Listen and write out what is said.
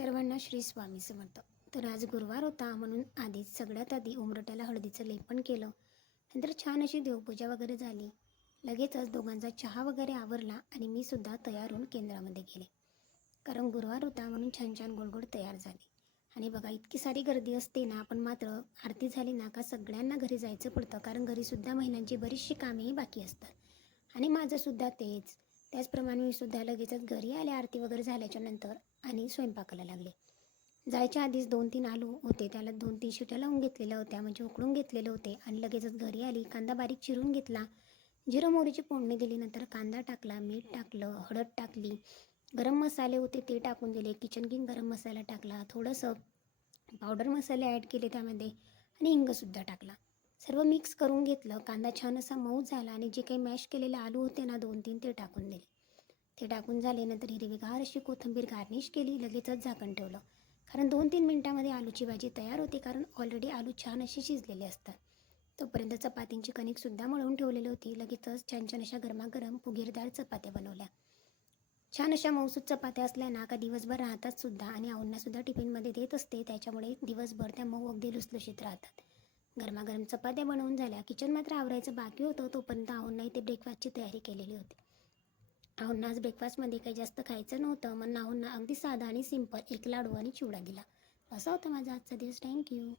सर्वांना श्री स्वामी समर्थ. तर आज गुरुवार होता म्हणून सगळ्यात आधी उंबरठ्याला हळदीचं लेपन केलं. नंतर छान अशी देवपूजा वगैरे झाली. लगेचच दोघांचा चहा वगैरे आवरला आणि मी सुद्धा तयार होऊन केंद्रामध्ये गेले. कारण गुरुवार होता म्हणून छान छान गोड तयार झाले. आणि बघा इतकी सारी गर्दी असते ना, पण मात्र आरती झाली ना का सगळ्यांना घरी जायचं पडतं, कारण घरीसुद्धा महिलांची बरीचशी कामेही बाकी असतात. आणि माझंसुद्धा तेच. त्याचप्रमाणे मी सुद्धा लगेचच घरी आले आरती वगैरे झाल्याच्या नंतर आणि स्वयंपाकाला लागले. जायच्या आधीच 2-3 आलू होते, त्याला 2-3 शिट्या लावून घेतलेल्या होत्या, म्हणजे उकळून घेतलेले होते. आणि लगेचच घरी आली, कांदा बारीक चिरून घेतला, जिरं मोहरीची फोडणी दिली, नंतर कांदा टाकला, मीठ टाकलं, हळद टाकली, गरम मसाले होते ते टाकून दिले, किचन किंग गरम मसाला टाकला, थोडंसं पावडर मसाले ॲड केले त्यामध्ये आणि हिंगसुद्धा टाकला. सर्व मिक्स करून घेतलं. कांदा छान असा मऊ झाला आणि जे काही मॅश केलेले आलू होते ना 2-3 ते टाकून दिले. ते टाकून झाले, नंतर हिरवीगार अशी कोथिंबीर गार्निश केली, लगेचच झाकण ठेवलं. कारण 2-3 मिनटामध्ये आलूची भाजी तयार होते, कारण ऑलरेडी आलू छान असे शिजलेले असतात. तोपर्यंत चपातींची कणिकसुद्धा मळून ठेवलेली होती. लगेचच छान छान अशा गरमागरम फुगीरदार चपात्या बनवल्या. छान अशा मऊसूत चपात्या असल्या ना का दिवसभर राहतात सुद्धा, आणि आऊंनासुद्धा टिफिनमध्ये देत असते, त्याच्यामुळे दिवसभर त्या मऊ अगदी लुसलुशीत राहतात. गरमागरम चपात्या बनवून झाल्या. किचन मात्र आवरायचं बाकी होतं, तोपर्यंत आऊंना इथे ब्रेकफास्टची तयारी केलेली होती. आऊंना आज ब्रेकफास्टमध्ये काही जास्त खायचं नव्हतं, म्हणून आऊंना अगदी साधा आणि सिंपल एक लाडू आणि चिवडा दिला. असा होता माझा आजचा दिवस. थँक्यू.